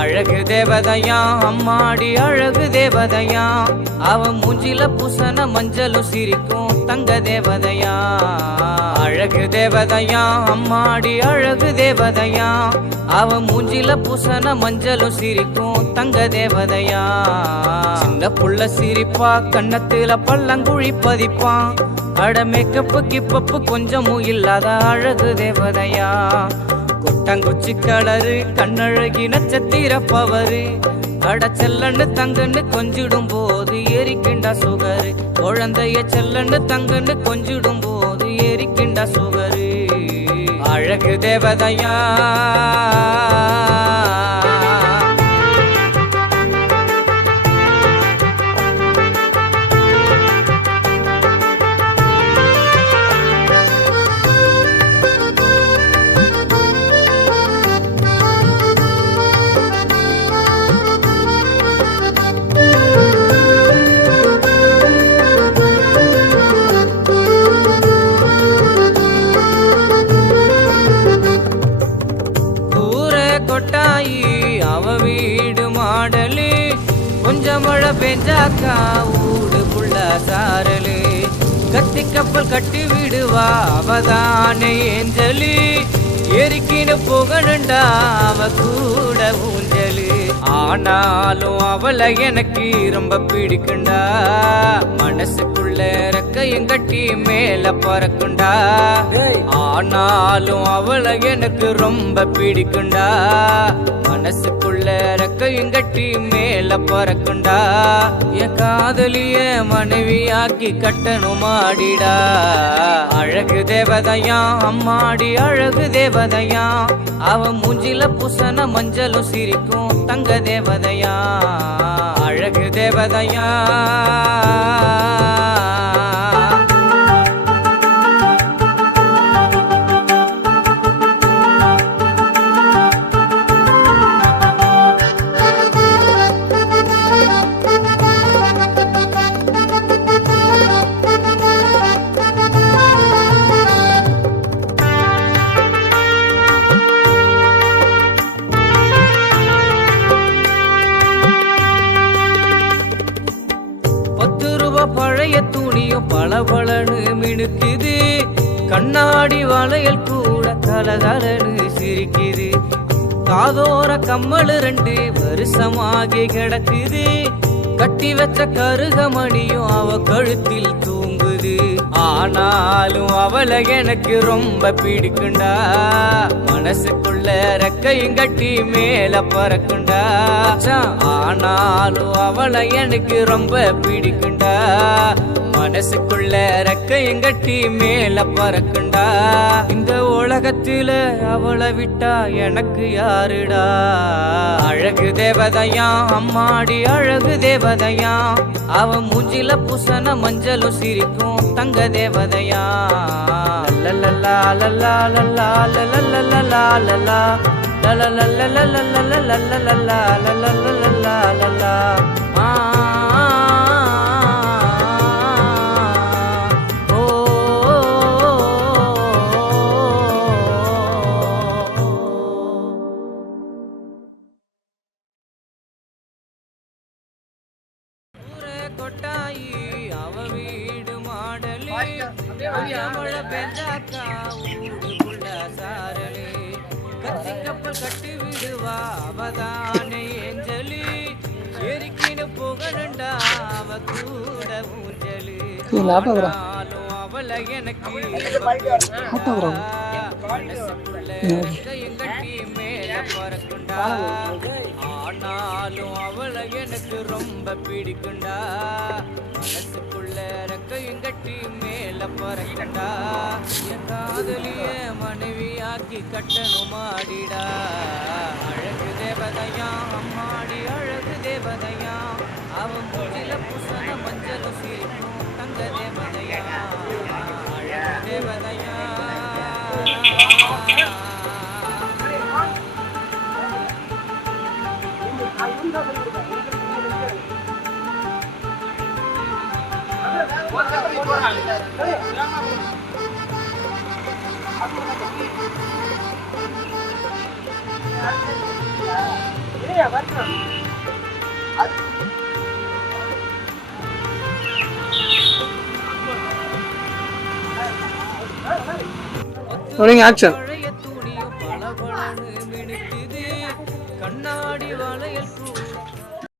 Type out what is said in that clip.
அழகு தேவதையா அம்மாடி அழகு தேவதையா அவ மூஞ்சில பூசன மஞ்சளும் சிரிக்கும் தங்க தேவதையா. அழகு தேவதையா அம்மாடி அழகு தேவதையா அவ மூஞ்சில பூசன மஞ்சளும் சிரிக்கும் தங்க தேவதையா. சின்ன புள்ள சிரிப்பா கண்ணத்துல பள்ளங்குழி பதிப்பான் அட மேக்கப்பு கிப்பப்பு கொஞ்சமும் இல்லாத அழகு தேவதையா. கொட்டங்குச்சி கலரு கண்ணழகி நட்சத்திர பவரு அட செல்லன்னு தங்கன்னு கொஞ்சிடும் போது எரிக்கிண்டா சுகரு. குழந்தைய செல்லன்னு தங்கன்னு கொஞ்சிடும் போது எரிக்கிண்டா சுகரு. அழகு தேவதையா அவ வீடு மாடலு கொஞ்சம் மழை பெஞ்சாக்கா ஊடு புள்ள சாரலு. கத்தி கப்பல் கட்டி விடுவா அவதானே ஏஞ்சலு. எரிக்கின்னு புகழுண்டா அவ கூட ஊஞ்சலு. ஆனாலும் அவளை எனக்கு ரொம்ப பிடிக்குண்டா. மனசுக்குள்ள ரெக்கையும் கட்டி மேல பறக்குண்டா. ஆனாலும் அவளை எனக்கு ரொம்ப பிடிக்குண்டா. மனசுக்குள்ள ரெக்கையும் கட்டி மேல பறக்குண்டா. என் காதலிய மனைவியாக்கி கட்டணும் மாடிடா. அழகு தேவதையா அம்மாடி அழகு தேவதையா அவ மூஞ்சில பூசன மஞ்சளும் சிரிக்கும் தங்க தேவதையா. அழகு தேவதையா பழைய துணியும் பளபளன்னு மினுக்குது. கண்ணாடி வளையல் கூட கலகலன்னு சிரிக்குது. காதோர கம்மல் 2 வருஷமாகி கிடக்குது. கட்டி வச்ச கருகமணியும் அவ கழுத்தில் தூங்குது. ஆனாலும் அவளை எனக்கு ரொம்ப பிடிக்குண்டா. மனசுக்குள்ள ரெக்கையும் கட்டி மேல பறக்குண்டா. ஆனாலும் அவளை எனக்கு ரொம்ப பிடிக்குண்டா. மனசுக்குள்ள ரெக்கையும் கட்டி மேல பறக்குண்டா. இந்த உலகத்தில அவளை விட்டா எனக்கு யாருடா. அழகு தேவதையா அம்மாடி அழகு தேவதையா அவ மூஞ்சில பூசன மஞ்சளும் சிரிக்கும் தங்க தேவதையா. லல்லலா லல்லா லல்லா லல்லலா லல்லா லல்லலா. கொட்டாயி அவ வீடு மாடலு மழை பெஞ்சாக்கா ஊடு புள்ள சாரலு. கத்தி கப்பல் கட்டி விடுவா அவதானே ஏஞ்சலு. எரிக்கின்னு புகழுண்டா அவ கூட ஊஞ்சலு. அவளை எனக்கு மனசுக்குள்ள ரெக்கையும் கட்டி மேல பறக்குண்டா ஆனாலும் அவளை எனக்கு ரொம்ப பிடிக்குண்டா மனசுக்குள்ள ரெக்கையும் கட்டி மேல பறக்குண்டா என் காதலிய மனைவியாக்கி கட்டணும் மாடிடா அழகு தேவதையா அம்மாடி அழகு தேவதையா அவன் மூச்சில புசன மஞ்சள் சிரிக்கும் தங்க தேவதையா அழகு தேவதையா Rolling action. பழைய துணியும் பளபளன்னு மினுக்குது கண்ணாடி வளையல்